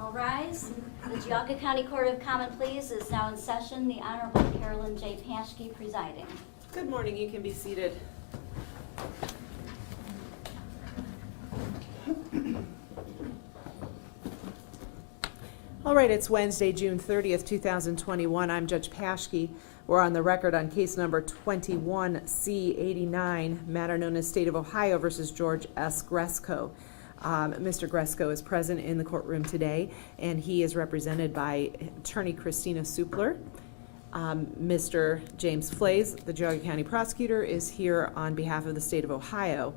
All rise. The Geauga County Court of Common Pleas is now in session. The Honorable Carolyn J. Paschke presiding. Good morning. You can be seated. All right, it's Wednesday, June 30th, 2021. I'm Judge Paschke. We're on the record on case number 21C89, matter known as State of Ohio versus George S. Gresko. Mr. Gresko is present in the courtroom today, and he is represented by attorney Christina Supler. Mr. James Flays, the Geauga County prosecutor, is here on behalf of the State of Ohio.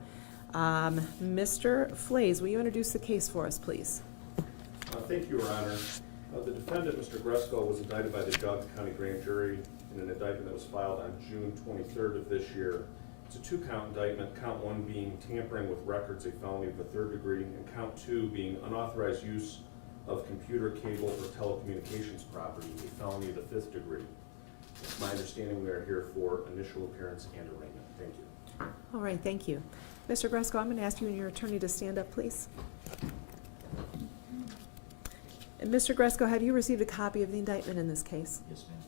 Mr. Flays, will you introduce the case for us, please? Thank you, Your Honor. The defendant, Mr. Gresko, was indicted by the Geauga County Grand Jury in an indictment that was filed on June 23rd of this year. It's a two-count indictment, count one being tampering with records, a felony of the third degree, and count two being unauthorized use of computer, cable, or telecommunications property, a felony of the fifth degree. It's my understanding we are here for initial appearance and arraignment. Thank you. All right, thank you. Mr. Gresko, I'm going to ask you and your attorney to stand up, please. And Mr. Gresko, have you received a copy of the indictment in this case? Yes, ma'am.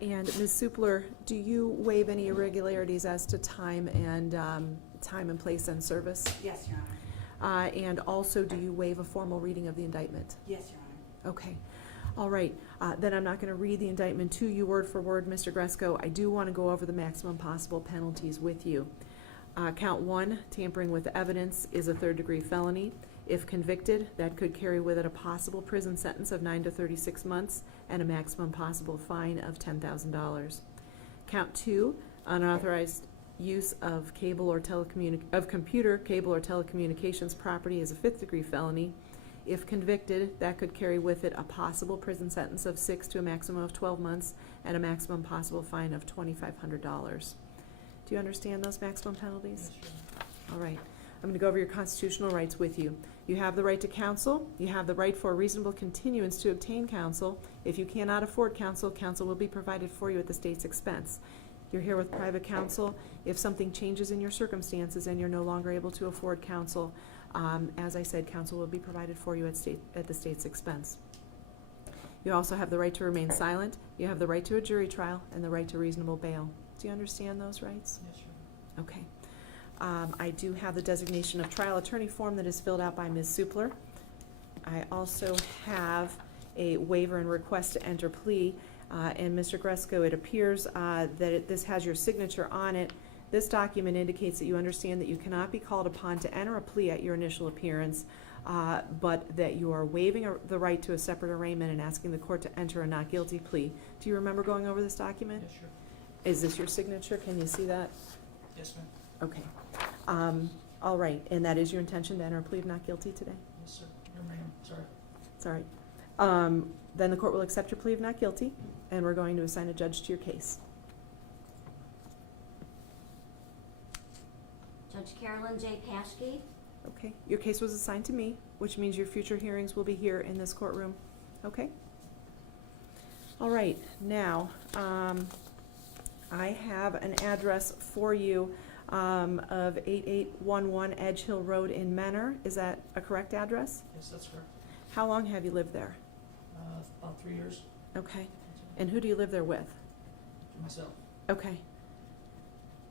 And Ms. Supler, do you waive any irregularities as to time and place and service? Yes, Your Honor. And also, do you waive a formal reading of the indictment? Yes, Your Honor. Okay. All right. Then I'm not going to read the indictment to you word for word, Mr. Gresko. I do want to go over the maximum possible penalties with you. Count one, tampering with evidence, is a third-degree felony. If convicted, that could carry with it a possible prison sentence of 9 to 36 months and a maximum possible fine of $10,000. Count two, unauthorized use of cable or computer, cable, or telecommunications property is a fifth-degree felony. If convicted, that could carry with it a possible prison sentence of 6 to a maximum of 12 months and a maximum possible fine of $2,500. Do you understand those maximum penalties? Yes, Your Honor. All right. I'm going to go over your constitutional rights with you. You have the right to counsel. You have the right for a reasonable continuance to obtain counsel. If you cannot afford counsel, counsel will be provided for you at the state's expense. You're here with private counsel. If something changes in your circumstances and you're no longer able to afford counsel, as I said, counsel will be provided for you at the state's expense. You also have the right to remain silent. You have the right to a jury trial and the right to reasonable bail. Do you understand those rights? Yes, Your Honor. Okay. I do have the designation of trial attorney form that is filled out by Ms. Supler. I also have a waiver and request to enter plea. And Mr. Gresko, it appears that this has your signature on it. This document indicates that you understand that you cannot be called upon to enter a plea at your initial appearance, but that you are waiving the right to a separate arraignment and asking the court to enter a not guilty plea. Do you remember going over this document? Yes, sure. Is this your signature? Can you see that? Yes, ma'am. Okay. All right, and that is your intention to enter a plea of not guilty today? Yes, sir. Your ma'am. Sorry. It's all right. Then the court will accept your plea of not guilty, and we're going to assign a judge to your case. Judge Carolyn J. Paschke. Okay, your case was assigned to me, which means your future hearings will be here in this courtroom. Okay? All right, now, I have an address for you of 8811 Edge Hill Road in Menor. Is that a correct address? Yes, that's correct. How long have you lived there? About 3 years. Okay. And who do you live there with? Myself. Okay.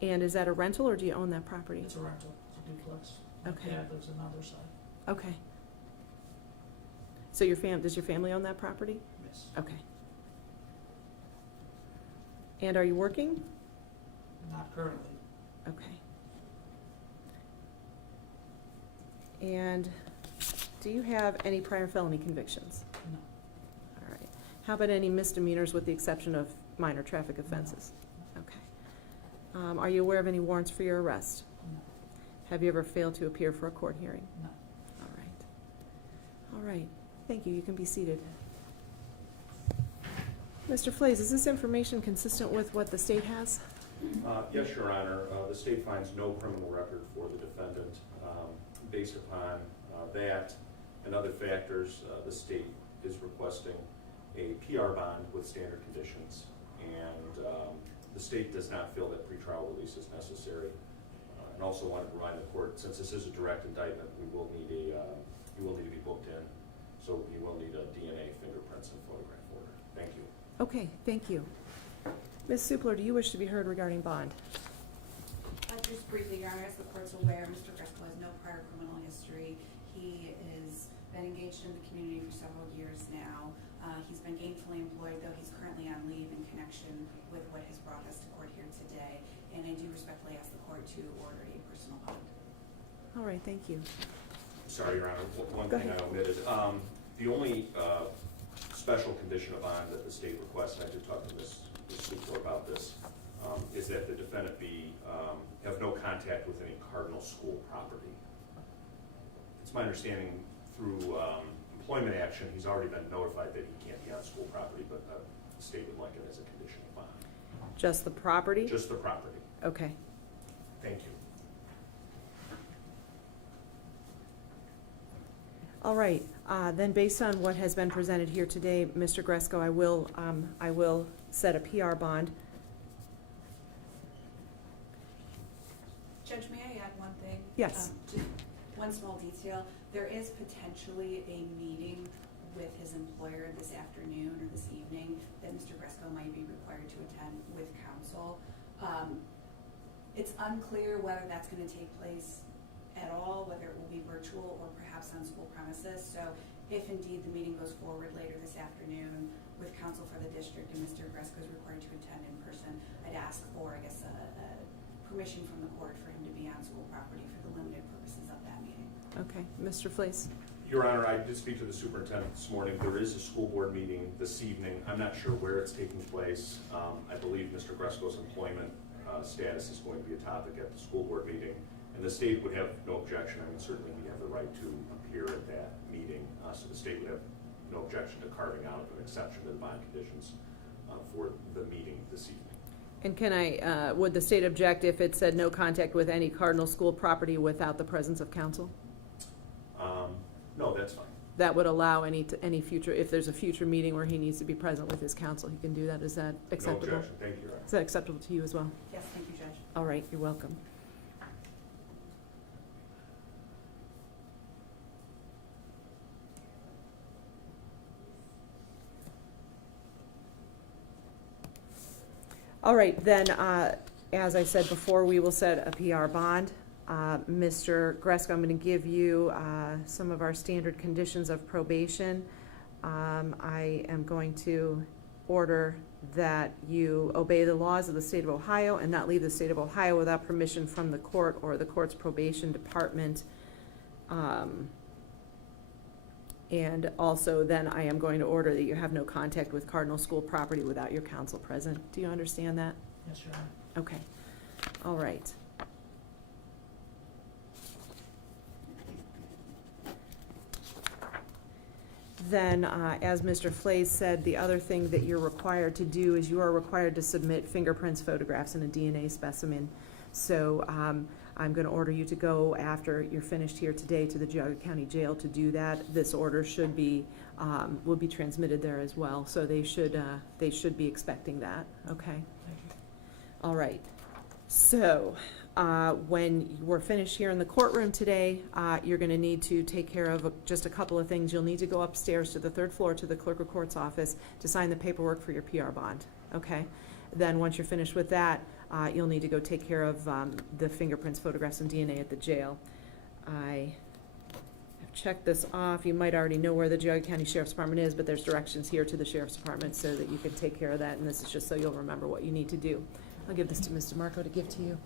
And is that a rental or do you own that property? It's a rental. It's a duplex. My Okay. dad lives on the other side. Okay. So does your family own that property? Yes. Okay. And are you working? Not currently. Okay. And do you have any prior felony convictions? No. All right. How about any misdemeanors with the exception of minor traffic offenses? Okay. Are you aware of any warrants for your arrest? No. Have you ever failed to appear for a court hearing? No. All right. All right. Thank you. You can be seated. Mr. Flays, is this information consistent with what the state has? Yes, Your Honor. The state finds no criminal record for the defendant. Based upon that and other factors, the state is requesting a PR bond with standard conditions, and the state does not feel that pretrial release is necessary. And also want to remind the court, since this is a direct indictment, you will need to be booked in. So so you will need a DNA, fingerprints, and photograph order. Thank you. Okay, thank you. Ms. Supler, do you wish to be heard regarding bond? Just briefly, Your Honor, as the court's aware, Mr. Gresco has no prior criminal history. He has been engaged in the community for several years now. He's been gainfully employed, though he's currently on leave in connection with what has brought us to court here today. And I do respectfully ask the court to order a personal bond. All right, thank you. Sorry, Your Honor, one Go thing I ahead. omitted. The only special condition of bond that the state requests, and I did talk to Ms. Supler about this, is that the defendant have no contact with any Cardinal School property. It's my understanding through employment action, he's already been notified that he can't be on school property, but the state would like it as a condition of bond. Just the property? Just the property. Okay. Thank you. All right, then based on what has been presented here today, Mr. Gresco, I will set a PR bond. Judge, may I add one thing? Yes. Just one small detail. There is potentially a meeting with his employer this afternoon or this evening that Mr. Gresco might be required to attend with counsel. It's unclear whether that's going to take place at all, whether it will be virtual or perhaps on school premises. So if indeed the meeting goes forward later this afternoon with counsel for the district and Mr. Gresco is required to attend in person, I'd ask for, I guess, a permission from the court for him to be on school property for the limited purposes of that meeting. Okay, Mr. Flees? Your Honor, I did speak to the superintendent this morning. There is a school board meeting this evening. I'm not sure where it's taking place. I believe Mr. Gresco's employment status is going to be a topic at the school board meeting, and the state would have no objection. I mean, certainly we have the right to appear at that meeting, so the state would have no objection to carving out an exception to the bond conditions for the meeting this evening. And can I, would the state object if it said no contact with any Cardinal School property without the presence of counsel? No, that's fine. That would allow any future, if there's a future meeting where he needs to be present with his counsel, he can do that. Is that acceptable? No objection. Thank you, Your Honor. Is that acceptable to you as well? Yes, thank you, Judge. All right, you're welcome. All right, then, as I said before, we will set a PR bond. Mr. Gresco, I'm going to give you some of our standard conditions of probation. I am going to order that you obey the laws of the state of Ohio and not leave the state of Ohio without permission from the court or the court's probation department. And also then I am going to order that you have no contact with Cardinal School property without your counsel present. Do you understand that? Yes, Your Honor. Okay. All right. Then, as Mr. Flays said, the other thing that you're required to do is you are required to submit fingerprints, photographs, and a DNA specimen. So I'm going to order you to go after you're finished here today to the Geauga County Jail to do that. This order should be, will be transmitted there as well. So they should be expecting that. Okay. Thank you. All right. So when we're finished here in the courtroom today, you're going to need to take care of just a couple of things. You'll need to go upstairs to the third floor to the clerk of court's office to sign the paperwork for your PR bond. Okay? Then once you're finished with that, you'll need to go take care of the fingerprints, photographs, and DNA at the jail. I have checked this off. You might already know where the Geauga County Sheriff's Department is, but there's directions here to the Sheriff's Department so that you can take care of that, and this is just so you'll remember what you need to do. I'll give this to Mr. Marco to give to you.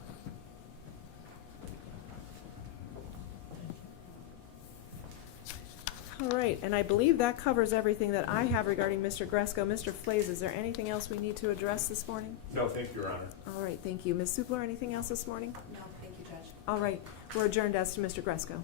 All right, and I believe that covers everything that I have regarding Mr. Gresco. Mr. Flays, is there anything else we need to address this morning? No, thank you, Your Honor. All right, thank you. Ms. Supler, anything else this morning? No, thank you, Judge. All right, we're adjourned as to Mr. Gresco.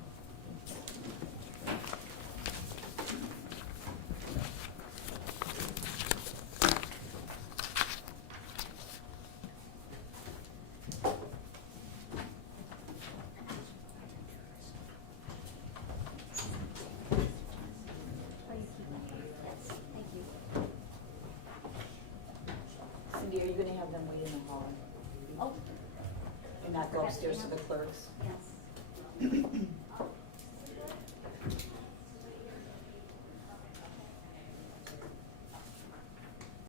Yes, thank you. Cindy, are you gonna have them wait in the hall Oh, and not go upstairs to the clerks? yes.